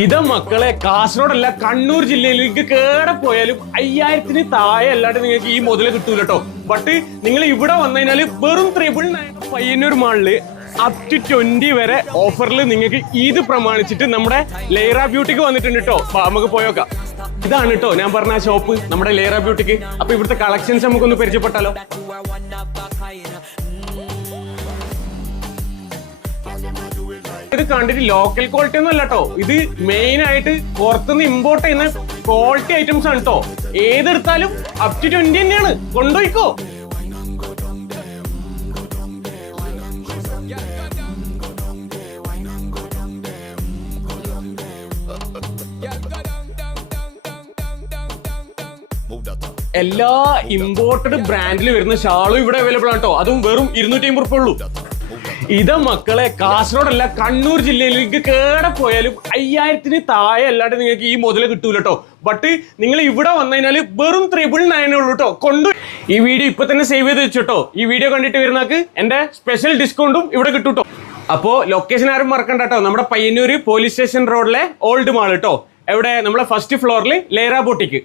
ഇതാ മക്കളെ, കാസർഗോഡല്ല കണ്ണൂർ ജില്ലയിലേക്ക് കേടെ പോയാലും 5000-ന് താഴെ അല്ലാണ്ട് നിങ്ങൾക്ക് ഈ മുതല് കിട്ടൂല കേട്ടോ. ബട്ട് നിങ്ങൾ ഇവിടെ വന്നതിനാല് വെറും 999 പയ്യന്നൂർ മാളില് അപ് ടു 20 വരെ ഓഫറിൽ നിങ്ങൾക്ക് ഇത് പ്രമാണിച്ചിട്ട് നമ്മുടെ ലെയറ ബ്യൂട്ടിക്ക് വന്നിട്ടുണ്ട് കേട്ടോ. നമുക്ക് പോയോക്കാം. ഇതാണ് കേട്ടോ ഞാൻ പറഞ്ഞ ഷോപ്പ്, നമ്മുടെ ലെയറ ബ്യൂട്ടിക്ക്. അപ്പൊ ഇവിടുത്തെ കളക്ഷൻസ് നമുക്കൊന്ന് പരിചയപ്പെട്ടാലോ. ഇത് കണ്ടിട്ട് ലോക്കൽ ക്വാളിറ്റി ഒന്നും അല്ല കേട്ടോ, ഇത് മെയിൻ ആയിട്ട് പുറത്തുനിന്ന് ഇമ്പോർട്ട് ചെയ്യുന്ന ക്വാളിറ്റി ഐറ്റംസ് ആണ് കേട്ടോ. ഏതെടുത്താലും അപ് ടു 20 തന്നെയാണ്, കൊണ്ടുപോയിക്കോ. എല്ലാ ഇമ്പോർട്ടഡ് ബ്രാൻഡിൽ വരുന്ന ഷാളും ഇവിടെ അവൈലബിൾ ആണ് കേട്ടോ. അതും വെറും 250 രൂപ ഉള്ളൂ. ഇതാ മക്കളെ, കാസർഗോഡല്ല കണ്ണൂർ ജില്ലയിലേക്ക് കേടെ പോയാലും 5000-ന് താഴെ അല്ലാണ്ട് നിങ്ങൾക്ക് ഈ മുതല് കിട്ടൂല കേട്ടോ. ബട്ട് നിങ്ങൾ ഇവിടെ വന്നതിനാല് വെറും 999 ഉള്ളൂ കേട്ടോ. ഈ വീഡിയോ ഇപ്പൊ തന്നെ സേവ് ചെയ്ത് വെച്ചോട്ടോ. ഈ വീഡിയോ കണ്ടിട്ട് വരുന്നവർക്ക് എന്റെ സ്പെഷ്യൽ ഡിസ്കൗണ്ടും ഇവിടെ കിട്ടും കേട്ടോ. അപ്പോ ലൊക്കേഷൻ ആരും മറക്കണ്ട കേട്ടോ. നമ്മുടെ പയ്യന്നൂര് പോലീസ് സ്റ്റേഷൻ റോഡിലെ ഓൾഡ് മാൾ കേട്ടോ. എവിടെ? നമ്മളെ ഫസ്റ്റ് ഫ്ലോറിൽ ലെയറ ബൂട്ടിക്ക്.